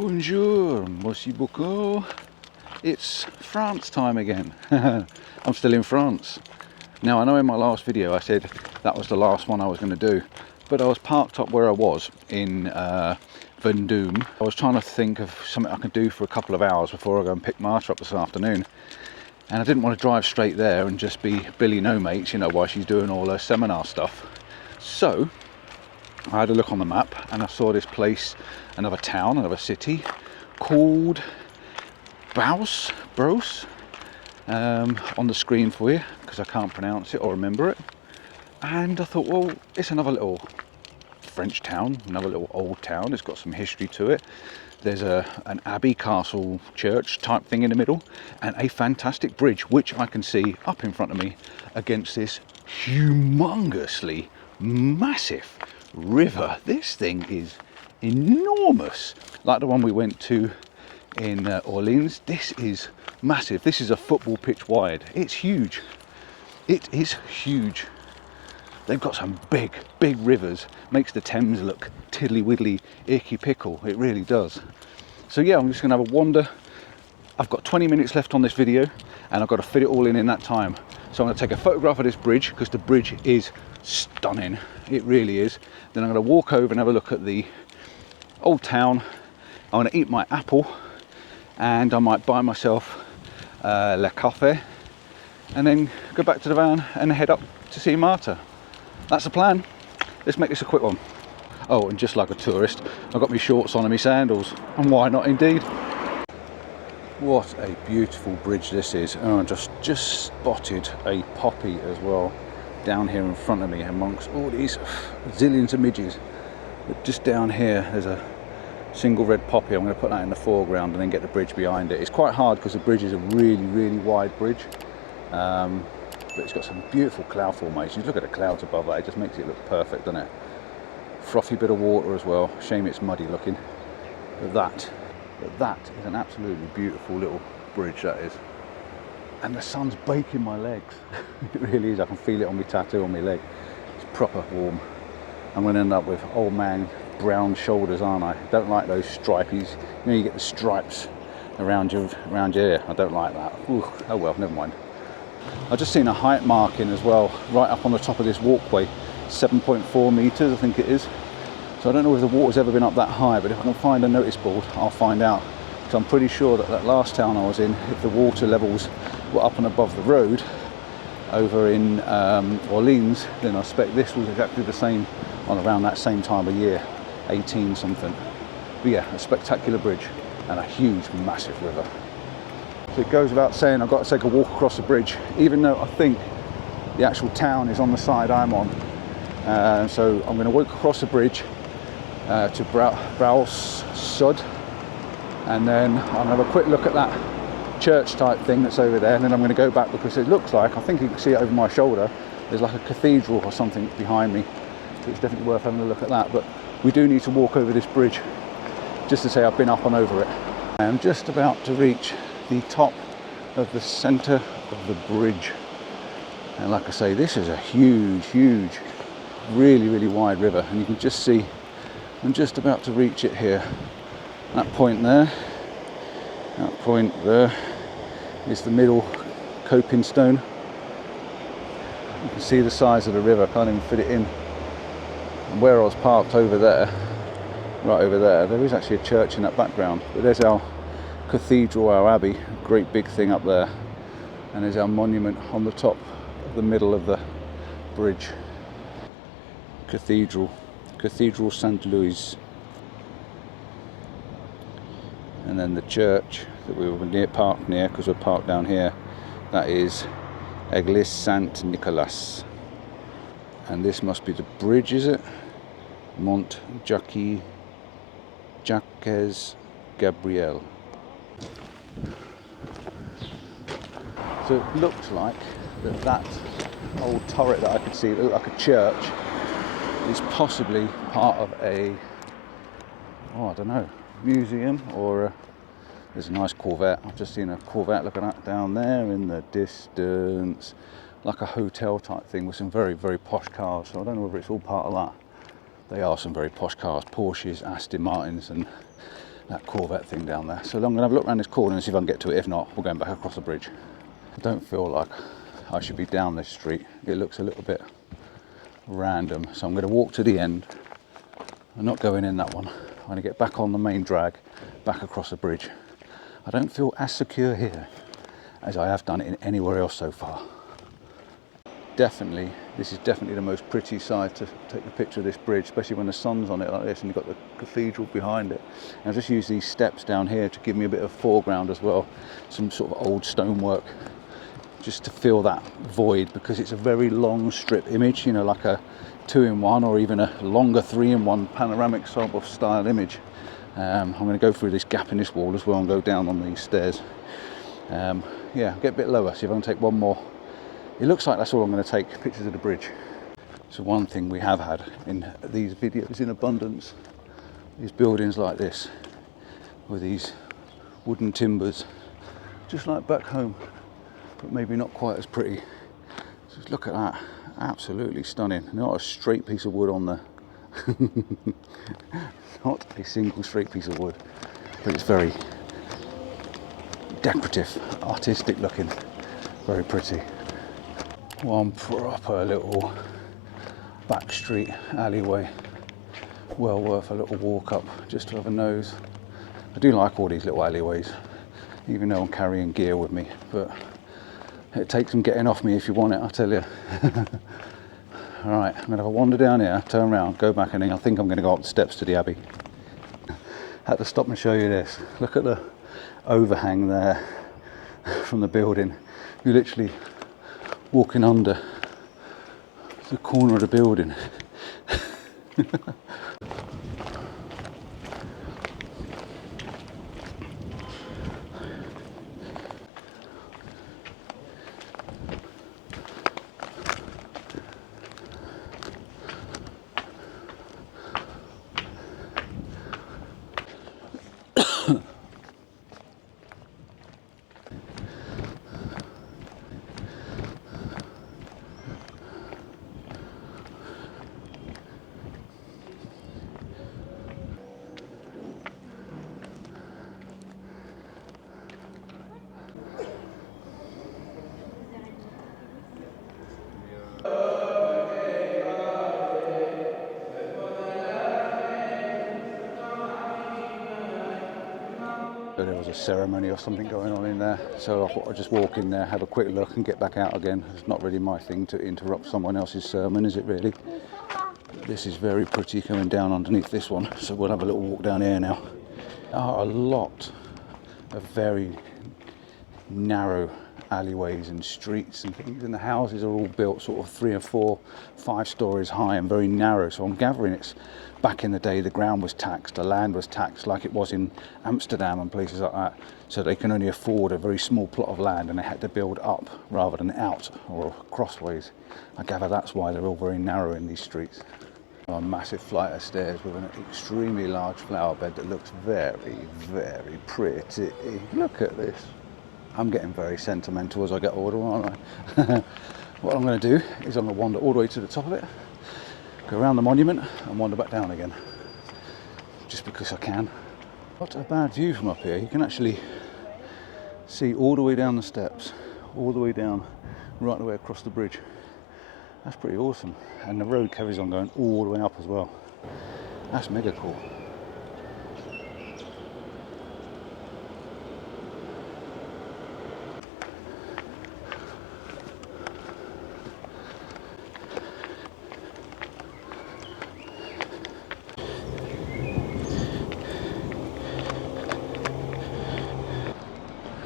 Bonjour, merci beaucoup. It's France time again. I'm still in France. Now I know in my last video I said that was the last one I was going to do, but I was parked up where I was in Vendôme. I was trying to think of something I could do for a couple of hours before I go and pick Marta up this afternoon. And I didn't want to drive straight there and just be Billy No Mates, you know, while she's doing all her seminar stuff. So I had a look on the map and I saw this place, another town, another city called Blois on the screen for you because I can't pronounce it or remember it. And I thought, well, it's another little French town, another little old town. It's got some history to it. There's an abbey, castle, church type thing in the middle, and a fantastic bridge which I can see up in front of me against this humongously massive river. This thing is enormous, like the one we went to in Orleans. This is massive. This is a football pitch wide. It's huge. It is huge. They've got some big rivers. Makes the Thames look tiddly widdly icky pickle. It really does. So yeah, I'm just gonna have a wander. I've got 20 minutes left on this video and I've got to fit it all in that time. So I'm going to take a photograph of this bridge because the bridge is stunning. It really is. Then I'm going to walk over and have a look at the old town. I'm going to eat my apple and I might buy myself le café and then go back to the van and head up to see Marta. That's the plan. Let's make this a quick one. Oh, and just like a tourist, I've got my shorts on and my sandals. And why not indeed? What a beautiful bridge this is. Oh, I just spotted a poppy as well down here in front of me amongst all these zillions of midges. But just down here there's a single red poppy. I'm going to put that in the foreground and then get the bridge behind it. It's quite hard because the bridge is a really wide bridge, but it's got some beautiful cloud formations. Look at the clouds above that, it just makes it look perfect, doesn't it? Frothy bit of water as well. Shame it's muddy looking, but that is an absolutely beautiful little bridge, that is. And the sun's baking my legs. It really is. I can feel it on my tattoo on my leg. It's proper warm. I'm going to end up with old man brown shoulders, aren't I? Don't like those stripies. You know, you get the stripes around your ear. I don't like that. Ooh, oh well, never mind. I've just seen a height marking as well, right up on the top of this walkway. 7.4 meters, I think it is. So I don't know if the water's ever been up that high, but if I can find a notice board, I'll find out. So I'm pretty sure that last town I was in, if the water levels were up and above the road over in Orleans, then I expect this was exactly the same on around that same time of year, 18 something. But yeah, a spectacular bridge and a huge, massive river. So it goes without saying I've got to take a walk across the bridge, even though I think the actual town is on the side I'm on. So I'm going to walk across the bridge to Blois, and then I'll have a quick look at that church type thing that's over there, and then I'm going to go back because it looks like, I think you can see it over my shoulder, there's like a cathedral or something behind me, so it's definitely worth having a look at that. But we do need to walk over this bridge just to say I've been up and over it. I am just about to reach the top of the centre of the bridge, and like I say, this is a huge really wide river, and you can just see I'm just about to reach it here. That point there is the middle coping stone. You can see the size of the river, I can't even fit it in. And where I was parked over there, right over there is actually a church in that background, but there's our cathedral, our abbey, great big thing up there, and there's our monument on the top of the middle of the bridge. Cathedral St. Louis, and then the church that we were parked near, because we're parked down here, that is Église Saint Nicolas, and this must be the bridge, is it? Mont Jacques Gabriel. So it looks like that old turret that I could see, that looked like a church, is possibly part of a, I don't know, museum, or there's a nice Corvette. I've just seen a Corvette looking at down there in the distance, like a hotel type thing with some very posh cars. So I don't know whether it's all part of that. They are some very posh cars, Porsches, Aston Martins, and that Corvette thing down there. So I'm going to have a look around this corner and see if I can get to it. If not, we're going back across the bridge. I don't feel like I should be down this street. It looks a little bit random. So I'm going to walk to the end. I'm not going in that one. I'm going to get back on the main drag, back across the bridge. I don't feel as secure here as I have done in anywhere else so far. Definitely, this is definitely the most pretty side to take a picture of this bridge, especially when the sun's on it like this and you've got the cathedral behind it. And I've just used these steps down here to give me a bit of foreground as well, some sort of old stonework, just to fill that void, because it's a very long strip image, you know, like a 2-in-1 or even a longer 3-in-1 panoramic sort of style image. I'm going to go through this gap in this wall as well and go down on these stairs. Yeah, get a bit lower, see if I can take one more. It looks like that's all I'm going to take, pictures of the bridge. So one thing we have had in these videos in abundance is buildings like this, with these wooden timbers, just like back home, but maybe not quite as pretty. Just look at that, absolutely stunning. Not a straight piece of wood on there. Not a single straight piece of wood, but it's very decorative, artistic looking, very pretty. One proper little back street alleyway, well worth a little walk up just to have a nose. I do like all these little alleyways, even though I'm carrying gear with me, but it takes some getting off me if you want it, I tell you. Alright, I'm going to have a wander down here, turn around, go back, and then I think I'm going to go up the steps to the Abbey. Had to stop and show you this. Look at the overhang there from the building. You're literally walking under the corner of the building. So there was a ceremony or something going on in there, so I thought I'd just walk in there, have a quick look and get back out again. It's not really my thing to interrupt someone else's sermon, is it really? This is very pretty coming down underneath this one, so we'll have a little walk down here now. There are a lot of very narrow alleyways and streets and things, and the houses are all built sort of 3 or 4, 5 stories high and very narrow, so I'm gathering it's back in the day the ground was taxed, the land was taxed like it was in Amsterdam and places like that, so they can only afford a very small plot of land and they had to build up rather than out or crossways. I gather that's why they're all very narrow in these streets. A massive flight of stairs with an extremely large flower bed that looks very, very pretty. Look at this. I'm getting very sentimental as I get older, aren't I? What I'm going to do is I'm going to wander all the way to the top of it, go around the monument and wander back down again, just because I can. Not a bad view from up here. You can actually see all the way down the steps, all the way down, right the way across the bridge. That's pretty awesome. And the road carries on going all the way up as well. That's mega cool.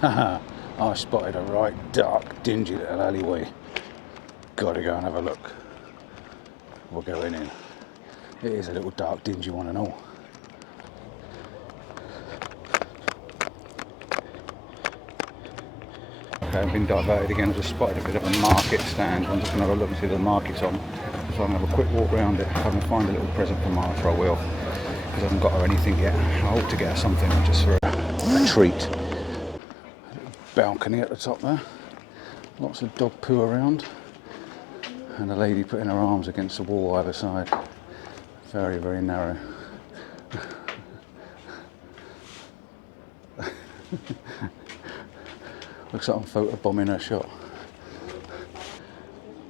Haha, I spotted a right dark, dingy little alleyway. Gotta go and have a look. We're going in. It is a little dark, dingy one and all. Okay, I've been diverted again. I just spotted a bit of a market stand. I'm just going to have a look and see if the market's on. So I'm going to have a quick walk around it. If I can find a little present for Martha, I will. Because I haven't got her anything yet. I hope to get her something just for a treat. Balcony at the top there. Lots of dog poo around. And a lady putting her arms against the wall either side. Very, very narrow. Looks like I'm photobombing her shot.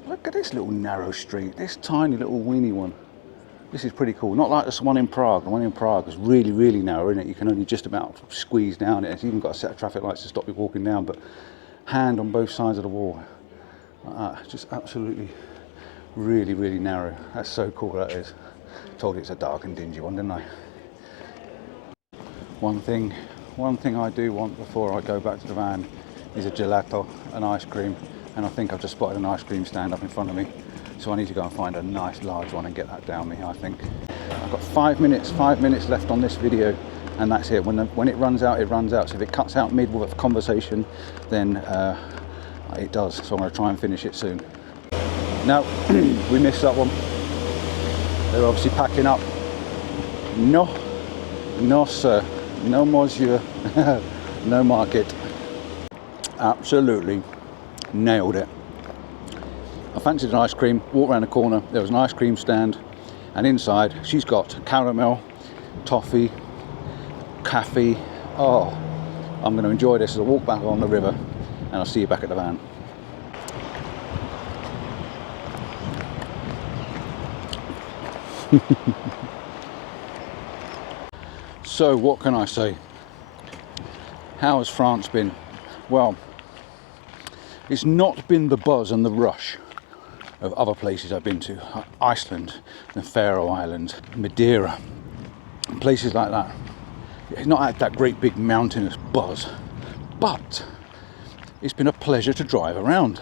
Look at this little narrow street, this tiny little weeny one. This is pretty cool. Not like this one in Prague. The one in Prague is really, really narrow, isn't it? You can only just about squeeze down it. It's even got a set of traffic lights to stop you walking down, but hand on both sides of the wall. Like that. Just absolutely, really, really narrow. That's so cool, that is. Told you it's a dark and dingy one, didn't I? One thing I do want before I go back to the van is a gelato, an ice cream, and I think I've just spotted an ice cream stand up in front of me. So I need to go and find a nice large one and get that down me, I think. I've got 5 minutes left on this video, and that's it. When it runs out, it runs out. So if it cuts out mid with a conversation, then it does. So I'm going to try and finish it soon. Now, we missed that one. They're obviously packing up. No, sir. No monsieur. No market. Absolutely nailed it. I fancied an ice cream, walked around the corner, there was an ice cream stand, and inside she's got caramel, toffee, cafe. Oh, I'm going to enjoy this as I walk back on the river, and I'll see you back at the van. So what can I say? How has France been? Well, it's not been the buzz and the rush of other places I've been to. Iceland, the Faroe Islands, Madeira, places like that. It's not had that great big mountainous buzz, but it's been a pleasure to drive around.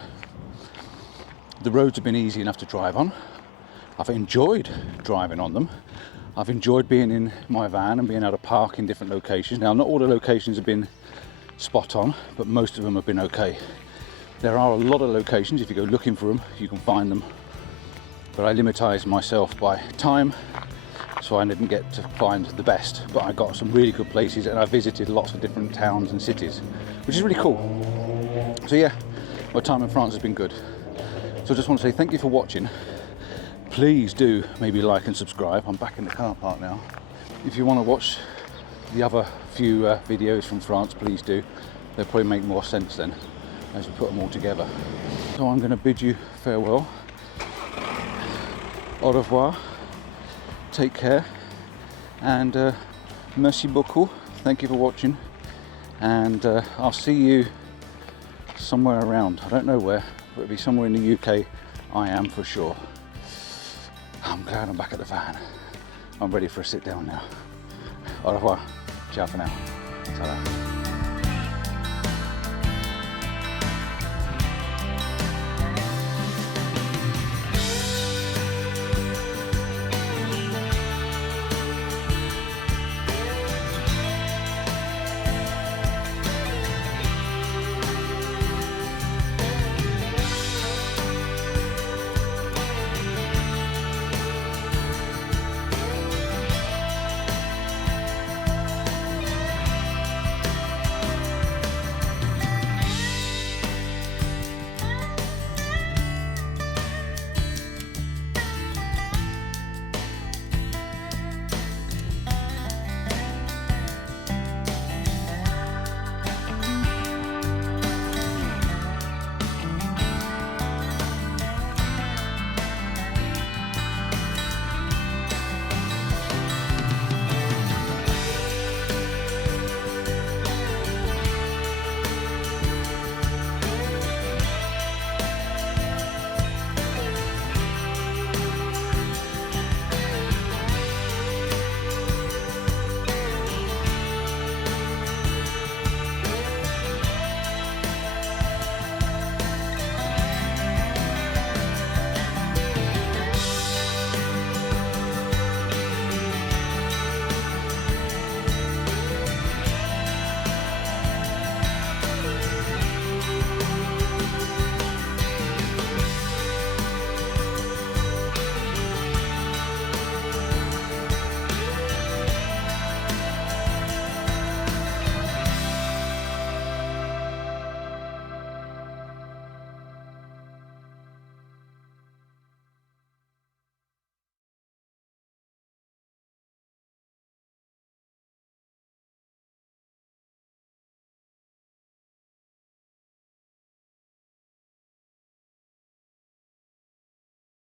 The roads have been easy enough to drive on. I've enjoyed driving on them. I've enjoyed being in my van and being able to park in different locations. Now, not all the locations have been spot on, but most of them have been okay. There are a lot of locations, if you go looking for them, you can find them. But I limitized myself by time, so I didn't get to find the best. But I got some really good places, and I visited lots of different towns and cities, which is really cool. So yeah, my time in France has been good. So I just want to say thank you for watching. Please do maybe like and subscribe. I'm back in the car park now. If you want to watch the other few videos from France, please do. They'll probably make more sense then as we put them all together. So I'm going to bid you farewell. Au revoir. Take care. And merci beaucoup. Thank you for watching. And I'll see you somewhere around. I don't know where, but it'll be somewhere in the UK. I am for sure. I'm glad I'm back at the van. I'm ready for a sit down now. Au revoir. Ciao for now. Ta-da.